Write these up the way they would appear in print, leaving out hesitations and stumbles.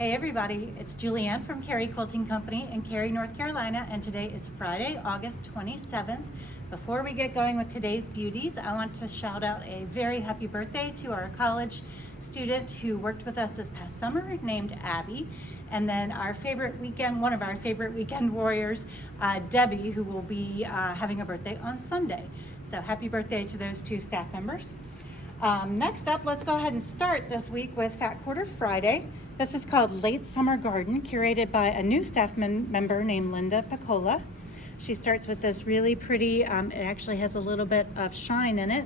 Hey everybody, it's Julianne from Cary Quilting Company in Cary, North Carolina, and today is Friday, August 27th. Before we get going with today's beauties, I want to shout out a very happy birthday to our college student who worked with us this past summer named Abbey, and then our favorite weekend, one of our favorite weekend warriors, Debbie, who will be having a birthday on Sunday. So happy birthday to those two staff members. Next up, let's go ahead and start this week with Fat Quarter Friday. This is called Late Summer Garden, curated by a new staff member named Linda Piccola. She starts with this really pretty, it actually has a little bit of shine in it,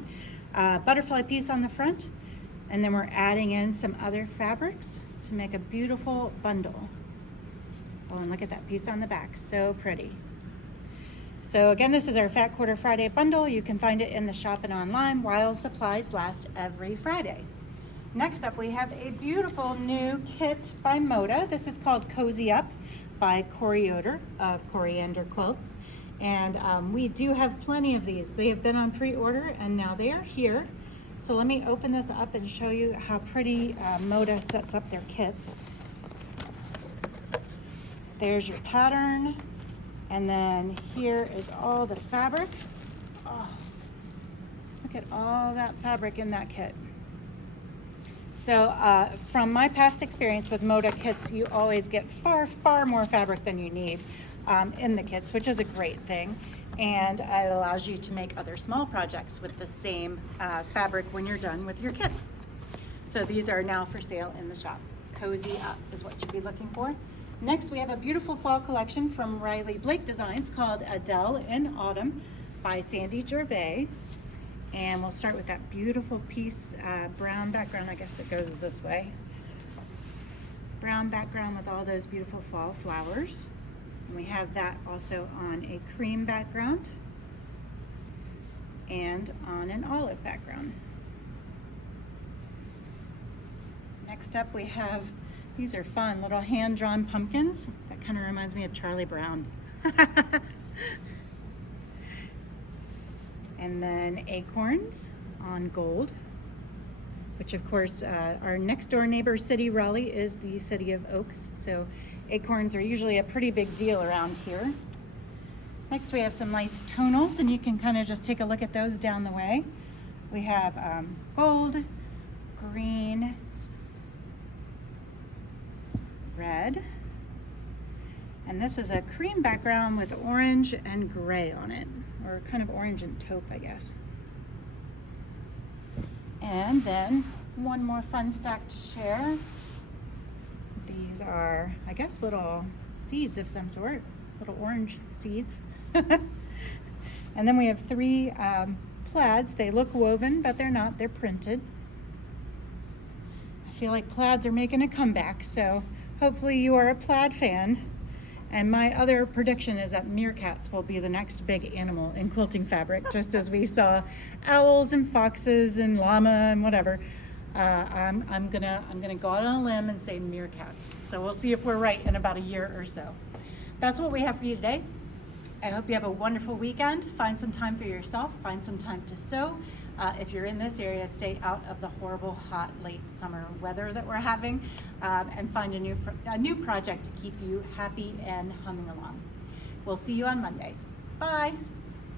butterfly piece on the front, and then we're adding in some other fabrics to make a beautiful bundle. Oh, and look at that piece on the back, so pretty. So again, this is our Fat Quarter Friday bundle. You can find it in the shop and online while supplies last every Friday. Next up, we have a beautiful new kit by Moda. This is called Cozy Up by Coriander of Coriander Quilts. And we do have plenty of these. They have been on pre-order and now they are here. So let me open this up and show you how pretty Moda sets up their kits. There's your pattern. And then here is all the fabric. Oh, look at all that fabric in that kit. So from my past experience with Moda kits, you always get far more fabric than you need in the kits, which is a great thing. And it allows you to make other small projects with the same fabric when you're done with your kit. So these are now for sale in the shop. Cozy Up is what you'd be looking for. Next, we have a beautiful fall collection from Riley Blake Designs called Adel in Autumn by Sandy Gervais. And we'll start with that beautiful piece, brown background. I guess it goes this way. Brown background with all those beautiful fall flowers. And we have that also on a cream background and on an olive background. Next up, we have, these are fun little hand-drawn pumpkins. That kind of reminds me of Charlie Brown. And then acorns on gold, which of course our next door neighbor city, Raleigh, is the city of Oaks. So acorns are usually a pretty big deal around here. Next we have some nice tonals, and you can kind of just take a look at those down the way. We have gold, green, red, and this is a cream background with orange and gray on it, or kind of orange and taupe, I guess. And then one more fun stack to share. These are, I guess, little seeds of some sort, little orange seeds. And then we have three plaids. They look woven, but they're not, they're printed. I feel like plaids are making a comeback, so hopefully you are a plaid fan. And my other prediction is that meerkats will be the next big animal in quilting fabric, just as we saw owls and foxes and llama and whatever. I'm gonna go out on a limb and say meerkats. So we'll see if we're right in about a year or so. That's what we have for you today. I hope you have a wonderful weekend. Find some time for yourself. Find some time to sew. If you're in this area, stay out of the horrible, hot, late summer weather that we're having, and find a new project to keep you happy and humming along. We'll see you on Monday. Bye.